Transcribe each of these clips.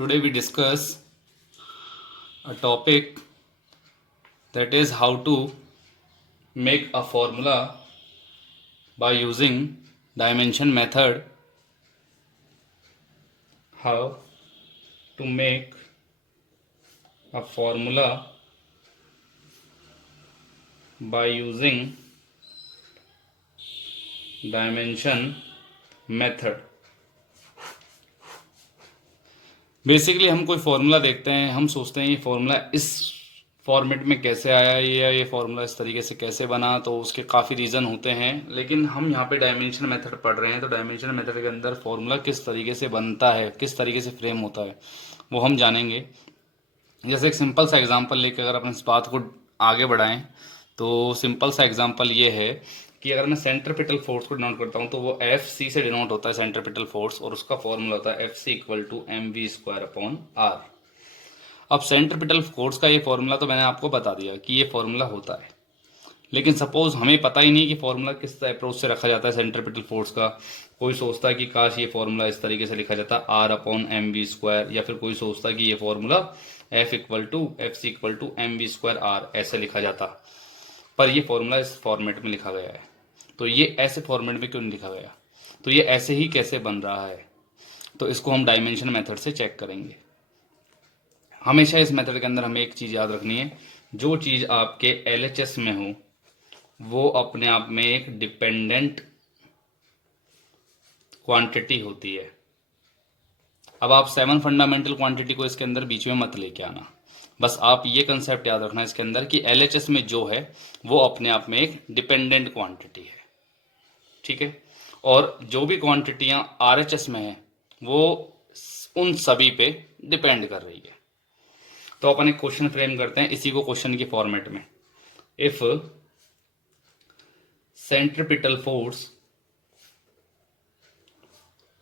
Today we discuss a topic that is how to make a formula by using dimension method. How to make a formula by using dimension method. Basically हम कोई formula देखते हैं, हम सोचते हैं ये formula इस format में कैसे आया या ये फॉर्मूला इस तरीके से कैसे बना, तो उसके काफ़ी रीज़न होते हैं। लेकिन हम यहाँ पे डायमेंशन मेथड पढ़ रहे हैं, तो डायमेंशन मेथड के अंदर फॉर्मूला किस तरीके से बनता है, किस तरीके से फ्रेम होता है, वो हम जानेंगे। जैसे एक सिंपल सा एग्जांपल लेकर अगर अपन इस बात को आगे बढ़ाएं, तो सिंपल सा एग्जांपल ये है कि अगर मैं सेंट्रीपिटल फोर्स को डिनोट करता हूँ तो वो एफ सी से डिनोट होता है सेंट्रीपिटल फोर्स, और उसका फॉर्मूला होता है F C equal to M V square upon R. अब सेंट्रीपिटल फोर्स का ये फॉर्मूला तो मैंने आपको बता दिया कि ये फॉर्मूला होता है, लेकिन सपोज हमें पता ही नहीं कि फॉर्मूला किस अप्रोच से रखा जाता है सेंट्रीपिटल फोर्स का। कोई सोचता है कि काश ये फॉर्मूला इस तरीके से लिखा जाता R upon M V square, या फिर कोई सोचता है कि ये formula F equal to F C equal to M V square R ऐसे लिखा जाता, पर ये फॉर्मूला इस फॉर्मेट में लिखा गया है। तो ये ऐसे फॉर्मेट में क्यों नहीं लिखा गया, तो ये ऐसे ही कैसे बन रहा है, तो इसको हम डायमेंशन मेथड से चेक करेंगे। हमेशा इस मेथड के अंदर हमें एक चीज़ याद रखनी है, जो चीज़ आपके एलएचएस में हो वो अपने आप में एक डिपेंडेंट क्वांटिटी होती है। अब आप 7 फंडामेंटल क्वांटिटी को इसके अंदर बीच में मत लेके आना, बस आप ये कंसेप्ट याद रखना इसके अंदर कि एलएचएस में जो है वो अपने आप में एक डिपेंडेंट क्वांटिटी है, ठीक है। और जो भी क्वांटिटियां आरएचएस में है वो उन सभी पे डिपेंड कर रही है। तो अपन एक क्वेश्चन फ्रेम करते हैं इसी को क्वेश्चन के फॉर्मेट में। If centripetal force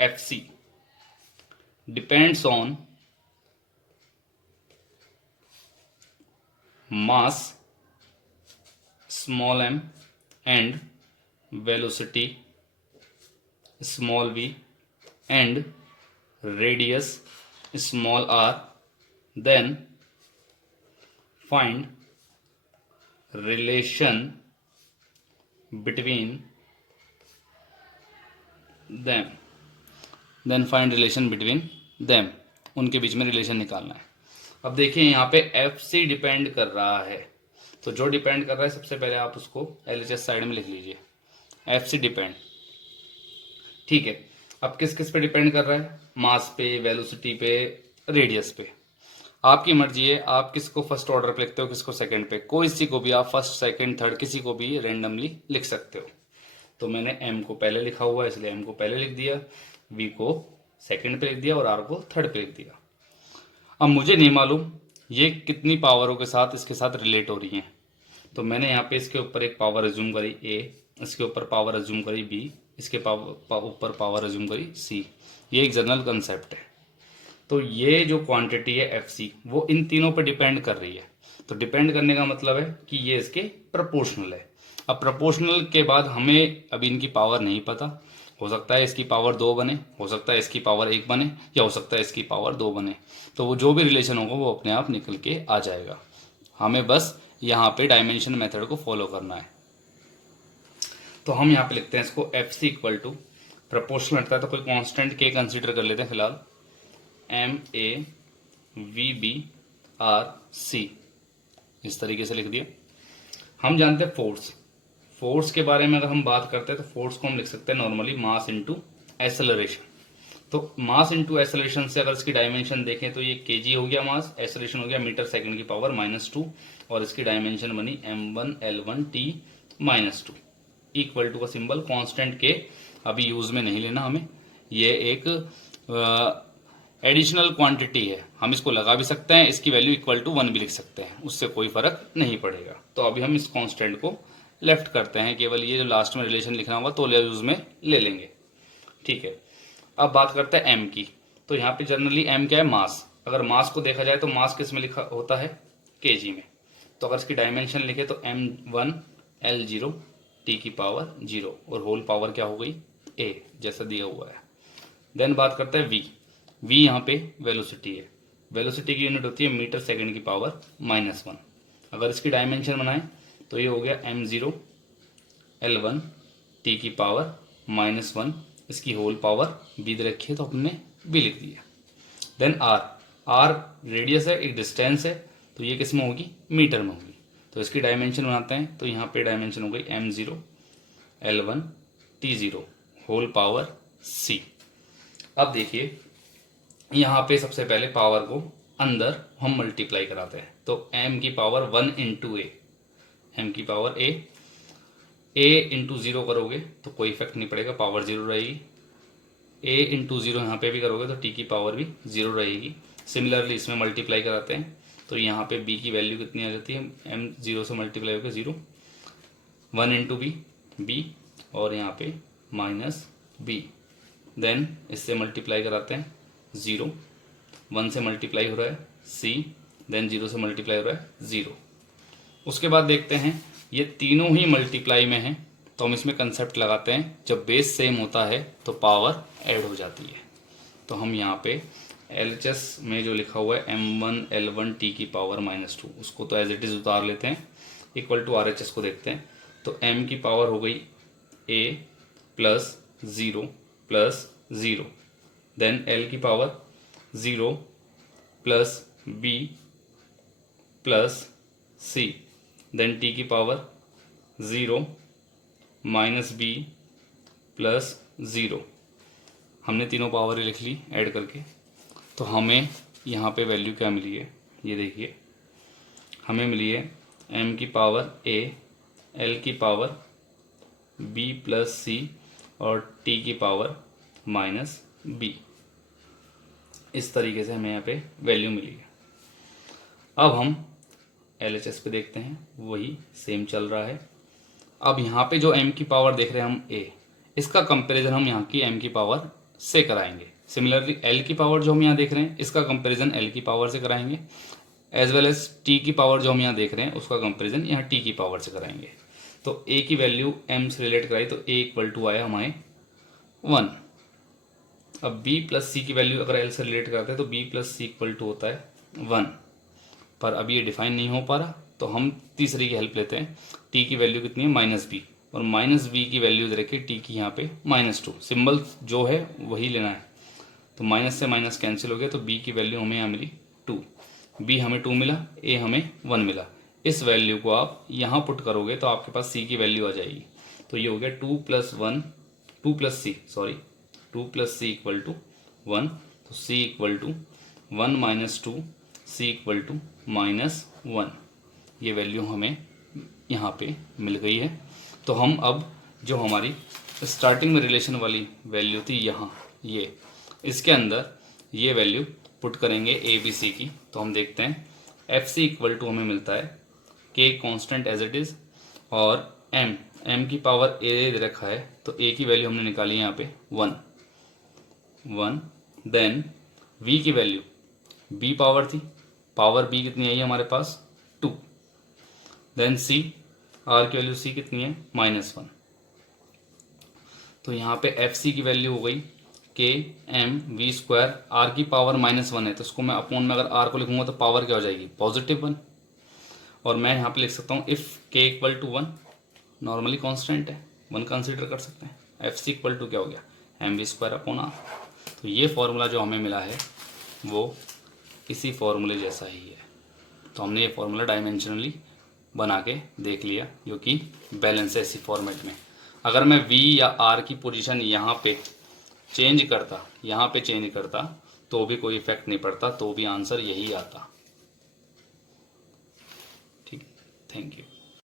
FC depends on mass small m and velocity small v and radius small r, then find relation between them, उनके बीच में रिलेशन निकालना है। अब देखिए यहाँ पे एफ सी डिपेंड कर रहा है, तो जो डिपेंड कर रहा है सबसे पहले आप उसको एलएचएस साइड में लिख लीजिए, एफ सी डिपेंड, ठीक है। अब किस किस पे डिपेंड कर रहा है, मास पे, वेलोसिटी पे, रेडियस पे। आपकी मर्जी है, आप किसको फर्स्ट ऑर्डर पे लिखते हो, किसको सेकंड पे, कोई सी को भी आप फर्स्ट सेकंड थर्ड किसी को भी रेंडमली लिख सकते हो। तो मैंने एम को पहले लिखा हुआ है इसलिए एम को पहले लिख दिया, वी को सेकंड पे लिख दिया और आर को थर्ड पे लिख दिया। अब मुझे नहीं मालूम ये कितनी पावरों के साथ इसके साथ रिलेट हो रही हैं, तो मैंने यहाँ पे इसके ऊपर एक पावर एज्यूम करी ए, इसके ऊपर पावर एज्यूम करी बी, इसके ऊपर पावर एज्यूम करी सी। ये एक जनरल कंसेप्ट है। तो ये जो क्वांटिटी है एफ सी वो इन तीनों पर डिपेंड कर रही है। तो डिपेंड करने का मतलब है कि ये इसके प्रोपोर्शनल है। अब प्रोपोर्शनल के बाद हमें अभी इनकी पावर नहीं पता, हो सकता है इसकी पावर 2 बने, हो सकता है इसकी पावर 1 बने, या हो सकता है इसकी पावर 2 बने। तो वो जो भी रिलेशन होगा वो अपने आप निकल के आ जाएगा। हमें बस यहाँ पे डायमेंशन मेथड को फॉलो करना है। तो हम यहाँ पे लिखते हैं इसको F C equal to proportional रहता है, तो कोई कांस्टेंट के कंसीडर कर लेते हैं फिलहाल, M A V B R C, इस तरीके से लिख दिया। हम जानते हैं फोर्स के बारे में अगर हम बात करते हैं तो फोर्स को हम लिख सकते हैं नॉर्मली मास इनटू एक्सेलरेशन। तो मास इनटू एक्सेलरेशन से अगर इसकी डायमेंशन देखें तो ये केजी हो गया मास, एक्सेलरेशन हो गया मीटर सेकंड की पावर -2, और इसकी डायमेंशन बनी m1 l1 t -2 equal to का सिंबल कांस्टेंट के अभी यूज में नहीं लेना हमें, ये एक एडिशनल क्वांटिटी है, हम इसको लगा भी सकते हैं, इसकी वैल्यू इक्वल टू 1 भी लिख सकते हैं, उससे कोई फर्क नहीं पड़ेगा। तो अभी हम इस कांस्टेंट को लेफ्ट करते हैं, केवल ये जो लास्ट में रिलेशन लिखना होगा तो यूज में ले लेंगे, ठीक है। अब बात करते हैं एम की। तो यहाँ पे जनरली एम क्या है, मास। अगर मास को देखा जाए तो मास किस में लिखा होता है, केजी में। तो अगर इसकी डायमेंशन लिखे तो m1 l0 t की पावर 0 और होल पावर क्या हो गई a, जैसा दिया हुआ है। देन बात करते हैं v। v यहाँ पे वेलोसिटी है, वेलोसिटी की यूनिट होती है मीटर सेकंड की पावर -1। अगर इसकी डायमेंशन बनाएं तो ये हो गया m0 L1 t की पावर -1, इसकी होल पावर b दे रखी है तो हमने b लिख दिया। देन r रेडियस है, एक डिस्टेंस है, तो ये किस में होगी, मीटर में होगी। तो इसकी डायमेंशन बनाते हैं तो यहाँ पे डायमेंशन हो गई m0 L1 t0 whole power c। अब देखिए यहाँ पे सबसे पहले पावर को अंदर हम मल्टीप्लाई कराते हैं, तो m की पावर 1 इंटू ए, m की पावर a इंटू 0 करोगे तो कोई इफेक्ट नहीं पड़ेगा, पावर 0 रहेगी। a इंटू 0 यहाँ पे भी करोगे तो t की पावर भी 0 रहेगी। सिमिलरली इसमें मल्टीप्लाई कराते हैं तो यहाँ पे b की वैल्यू कितनी आ जाती है, m 0 से मल्टीप्लाई होकर 0, 1 इंटू b और यहाँ पे -b। देन इससे मल्टीप्लाई कराते हैं 0, 1 से मल्टीप्लाई हो रहा है c, देन 0 से मल्टीप्लाई हो रहा है 0। उसके बाद देखते हैं ये तीनों ही मल्टीप्लाई में हैं तो हम इसमें कंसेप्ट लगाते हैं, जब बेस सेम होता है तो पावर ऐड हो जाती है। तो हम यहाँ पे LHS में जो लिखा हुआ है m1 L1 t की पावर -2 उसको तो एज इट इज़ उतार लेते हैं, इक्वल टू RHS को देखते हैं तो m की पावर हो गई a plus 0 plus 0, then L की power 0 plus b plus c, then t की पावर 0 माइनस b प्लस 0। हमने तीनों पावर लिख ली ऐड करके। तो हमें यहाँ पे वैल्यू क्या मिली है, ये देखिए हमें मिली है m की पावर a, l की पावर b प्लस c और t की पावर -b। इस तरीके से हमें यहाँ पे वैल्यू मिली है। अब हम LHS पे देखते हैं, वही सेम चल रहा है। अब यहाँ पे जो m की पावर देख रहे हैं हम a, इसका कंपैरिजन हम यहाँ की m की पावर से कराएंगे। सिमिलरली l की पावर जो हम यहाँ देख रहे हैं इसका कंपैरिजन l की पावर से कराएंगे, एज वेल एज t की पावर जो हम यहाँ देख रहे हैं उसका कंपैरिजन यहाँ t की पावर से कराएंगे। तो a की वैल्यू m से रिलेट कराई तो a इक्वल टू आया हमारे 1। अब b प्लस c की वैल्यू अगर l से रिलेट करते हैं तो b plus c equal to होता है 1, पर अभी ये डिफाइन नहीं हो पा रहा तो हम तीसरी की हेल्प लेते हैं। t की वैल्यू कितनी है -b और -b की वैल्यू दे रखी t की यहाँ पे -2, सिंबल जो है वही लेना है। तो माइनस से माइनस कैंसिल हो गया तो b की वैल्यू हमें यहाँ मिली 2, b हमें 2 मिला, a हमें 1 मिला। इस वैल्यू को आप यहाँ पुट करोगे तो आपके पास c की वैल्यू आ जाएगी। तो ये हो गया 2 प्लस c इक्वल टू 1, तो c equal to 1 minus 2, c equal to -1। ये वैल्यू हमें यहाँ पे मिल गई है। तो हम अब जो हमारी स्टार्टिंग में रिलेशन वाली वैल्यू थी यहाँ, ये इसके अंदर ये वैल्यू पुट करेंगे ए बी सी की। तो हम देखते हैं एफ सी इक्वल टू हमें मिलता है के कॉन्स्टेंट एज इट इज़ और एम की पावर ए दे रखा है तो ए की वैल्यू हमने निकाली यहाँ पे 1। देन वी की वैल्यू बी पावर थी, पावर बी कितनी आई हमारे पास 2। देन सी, आर की वैल्यू सी कितनी है -1। तो यहाँ पे एफ सी की वैल्यू हो गई के एम वी स्क्वायर, आर की पावर -1 है तो इसको मैं अपॉन में अगर आर को लिखूंगा तो पावर क्या हो जाएगी +1। और मैं यहाँ पे लिख सकता हूँ इफ़ के इक्वल टू 1, नॉर्मली कांस्टेंट है 1 कंसीडर कर सकते हैं। एफ सी इक्वल टू क्या हो गया M V square upon R. तो ये फॉर्मूला जो हमें मिला है वो इसी फॉर्मूले जैसा ही है। तो हमने ये फॉर्मूला डायमेंशनली बना के देख लिया जो कि बैलेंस है इसी फॉर्मेट में। अगर मैं v या r की पोजीशन यहाँ पे चेंज करता तो भी कोई इफेक्ट नहीं पड़ता, तो भी आंसर यही आता। ठीक, थैंक यू।